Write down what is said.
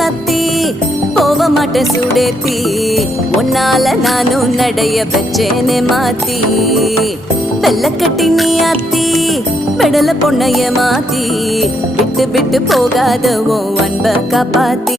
கத்தி போக மாட்டேன் சூடேத்தி உன்னால நானும் நடைய வச்சேனே மாத்தி வெள்ள கட்டி நீ ஆத்தி பெடல பொண்ணைய மாத்தி விட்டு விட்டு போகாத உன் அன்ப காப்பாத்தி